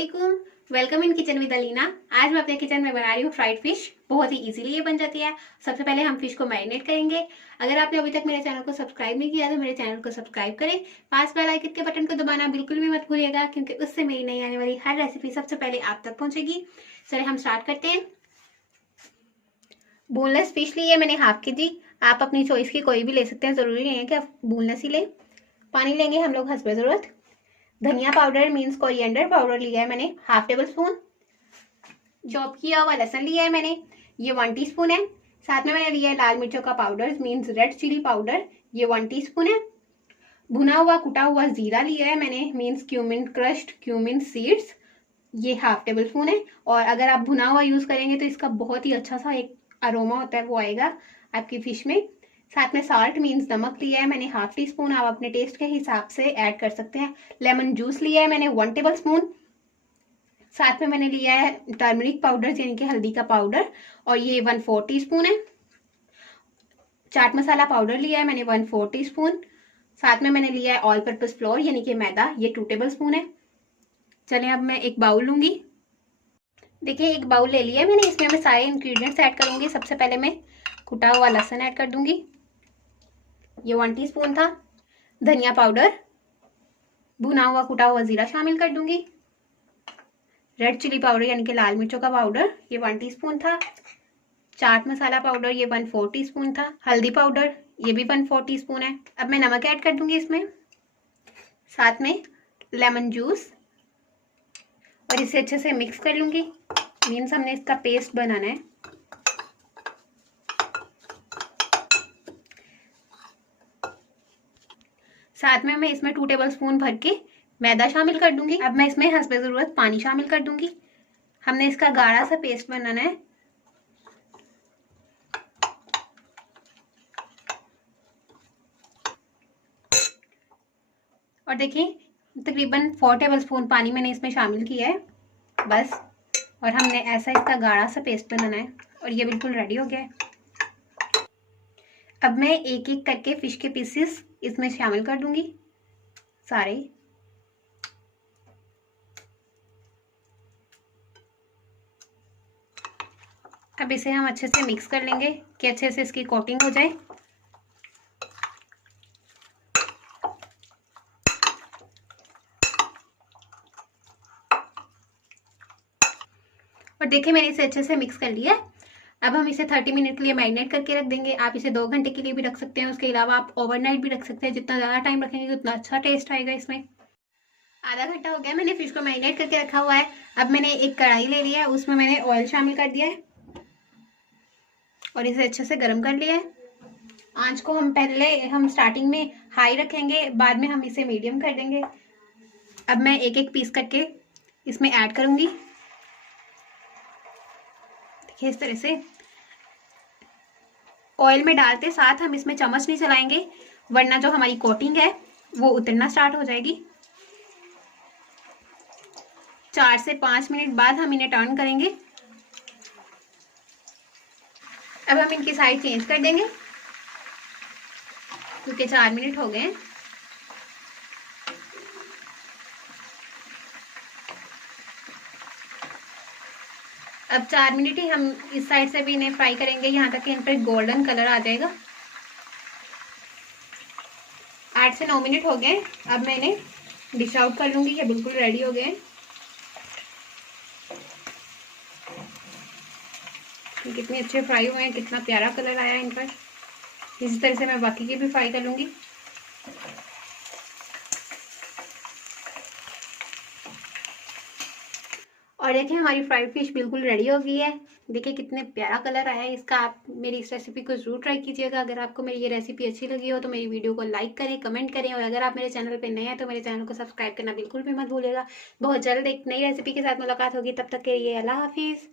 अस्सलामुअलैकुम। Welcome in kitchen with Alina. आज मैं अपने किचन में बना रही हूँ फ्राइड फिश। बहुत ही इजीली ये बन जाती है। सबसे पहले हम फिश को मैरिनेट करेंगे। अगर आपने अभी तक मेरे चैनल को सब्सक्राइब नहीं किया तो मेरे चैनल को सब्सक्राइब करें। पास बेल आइकन के बटन को दबाना बिल्कुल भी मत भूलिएगा, क्योंकि उससे मेरी नई आने वाली हर रेसिपी सबसे पहले आप तक पहुंचेगी। चलिए हम स्टार्ट करते हैं। बोनलेस फिश ली है मैंने हाफ के जी। आप अपनी चॉइस की कोई भी ले सकते हैं, जरूरी नहीं है कि आप बोनलेस ही लें। पानी लेंगे हम लोग हस्बे जरूरत। धनिया पाउडर मीन्स कोरिएंडर पाउडर लिया है मैंने हाफ टेबल स्पून। चॉप किया हुआ लहसुन लिया है मैंने, ये 1 टीस्पून है। साथ में मैंने लिया है लाल मिर्चों का powder means red chili powder, ये 1 टीस्पून है। भुना हुआ कुटा हुआ जीरा लिया है मैंने means cumin crushed cumin seeds, ये हाफ टेबल स्पून है। और अगर आप भुना हुआ यूज करेंगे तो इसका बहुत ही अच्छा सा एक अरोमा होता है, वो आएगा आपकी फिश में। साथ में साल्ट मीन्स नमक लिया है मैंने हाफ टी स्पून, आप अपने टेस्ट के हिसाब से ऐड कर सकते हैं। लेमन जूस लिया है मैंने 1 टेबल स्पून। साथ में मैंने लिया है टर्मरिक पाउडर यानी कि हल्दी का पाउडर, और ये 1/4 टीस्पून है। चाट मसाला पाउडर लिया है मैंने 1/4 टीस्पून। साथ में मैंने लिया है ऑल पर्पज फ्लोर यानी कि मैदा, ये 2 टेबल स्पून है। चलिए अब मैं एक बाउल लूंगी। देखिए एक बाउल ले लिया मैंने, इसमें मैं सारे इंग्रेडिएंट्स ऐड करूंगी। सबसे पहले मैं कुटा हुआ लहसुन ऐड कर दूंगी, ये 1 टीस्पून था। धनिया पाउडर, भुना हुआ कुटा हुआ जीरा शामिल कर दूंगी। रेड चिली पाउडर यानी कि लाल मिर्चों का पाउडर, ये 1 टीस्पून था। चाट मसाला पाउडर, ये 1/4 टीस्पून था। हल्दी पाउडर, ये भी 1/4 टीस्पून है। अब मैं नमक ऐड कर दूंगी इसमें। साथ में लेमन जूस, और इसे अच्छे से मिक्स कर लूंगी। मीन्स हमने इसका पेस्ट बनाना है। साथ में मैं इसमें 2 टेबल स्पून भर के मैदा शामिल कर दूंगी। अब मैं इसमें हस्बे जरूरत पानी शामिल कर दूंगी। हमने इसका गाढ़ा सा पेस्ट बनाना है। और देखिए तकरीबन 4 टेबल स्पून पानी मैंने इसमें शामिल किया है बस। और हमने ऐसा इसका गाढ़ा सा पेस्ट बनाना है, और ये बिल्कुल रेडी हो गया है। अब मैं एक एक करके फिश के पीसेस इसमें शामिल कर दूंगी सारे। अब इसे हम अच्छे से मिक्स कर लेंगे कि अच्छे से इसकी कोटिंग हो जाए। और देखिए मैंने इसे अच्छे से मिक्स कर लिया है। अब हम इसे 30 मिनट के लिए मैरिनेट करके रख देंगे। आप इसे 2 घंटे के लिए भी रख सकते हैं, उसके अलावा आप ओवरनाइट भी रख सकते हैं। जितना ज़्यादा टाइम रखेंगे उतना अच्छा टेस्ट आएगा इसमें। आधा घंटा हो गया मैंने फिश को मैरिनेट करके रखा हुआ है। अब मैंने एक कढ़ाई ले लिया है, उसमें मैंने ऑयल शामिल कर दिया है और इसे अच्छे से गर्म कर लिया है। आंच को हम स्टार्टिंग में हाई रखेंगे, बाद में हम इसे मीडियम कर देंगे। अब मैं एक एक पीस करके इसमें ऐड करूंगी। देखिए इस तरह से ऑयल में डालते साथ हम इसमें चम्मच नहीं चलाएंगे, वरना जो हमारी कोटिंग है वो उतरना स्टार्ट हो जाएगी। 4 से 5 मिनट बाद हम इन्हें टर्न करेंगे। अब हम इनकी साइड चेंज कर देंगे क्योंकि 4 मिनट हो गए हैं। अब 4 मिनट ही हम इस साइड से भी इन्हें फ्राई करेंगे, यहाँ तक कि इन पर गोल्डन कलर आ जाएगा। 8 से 9 मिनट हो गए। अब मैं इन्हें डिश आउट कर लूंगी, ये बिल्कुल रेडी हो गए। कितने अच्छे फ्राई हुए हैं, कितना प्यारा कलर आया है इन पर। इसी तरह से मैं बाकी के भी फ्राई कर लूंगी। और देखिए हमारी फ्राइड फिश बिल्कुल रेडी हो गई है। देखिए कितने प्यारा कलर आया है इसका। आप मेरी इस रेसिपी को जरूर ट्राई कीजिएगा। अगर आपको मेरी ये रेसिपी अच्छी लगी हो तो मेरी वीडियो को लाइक करें, कमेंट करें, और अगर आप मेरे चैनल पे नए हैं तो मेरे चैनल को सब्सक्राइब करना बिल्कुल भी मत भूलिएगा। बहुत जल्द एक नई रेसिपी के साथ मुलाकात होगी, तब तक के लिए अल्लाह हाफिज़।